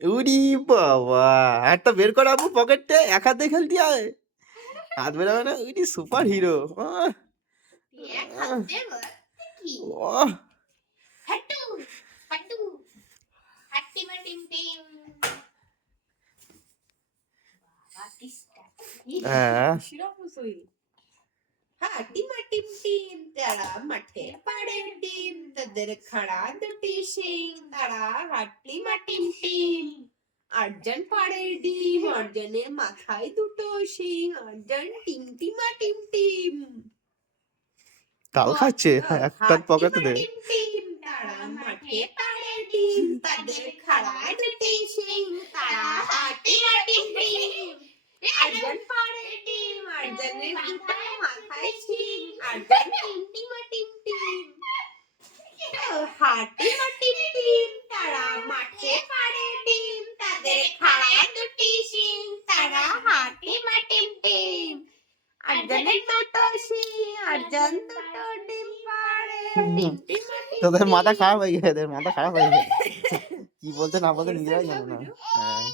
উরি বাবা, একটা বের কর আপু পকেটে, এক হাতে খেলতে হয়, হাত বেরোবে না। উরি সুপার হিরো। টিমা টিম টিম তারা মাঠে পাড়ে ডিম, তাদের খাড়া দুটি শিং, তারা হাট্টিমা টিম টিম। আটজন পাড়ে ডিম, আটজনের মাথায় দুটো শিং, আটজন টিম টিমা টিম টিম। তাল খাচ্ছে, একটা পকেটে দে। টিম টিম তারা মাঠে পাড়ে ডিম, তাদের খাড়া দুটি শিং, তারা হাট্টিমা টিম টিম। আটজন পাড়ে ডিম, আটজনের দুটো মাথায় শিং, আটজন টিম টিমা টিম টিম। হাট্টিমা টিম টিম তারা মাঠে পাড়ে ডিম, তাদের খাড়া দুটি শিং, তারা হাট্টিমা টিম টিম। আটজনের দুটো শিং, আটজন দুটো ডিম পাড়ে, টিম টিমা টিম তোদের টিম। মাথা খারাপ হয়ে গেছে, এদের মাথা খারাপ হয়ে গেছে, কি বলতে না বলতে নিজেরাই জানো না। হ্যাঁ।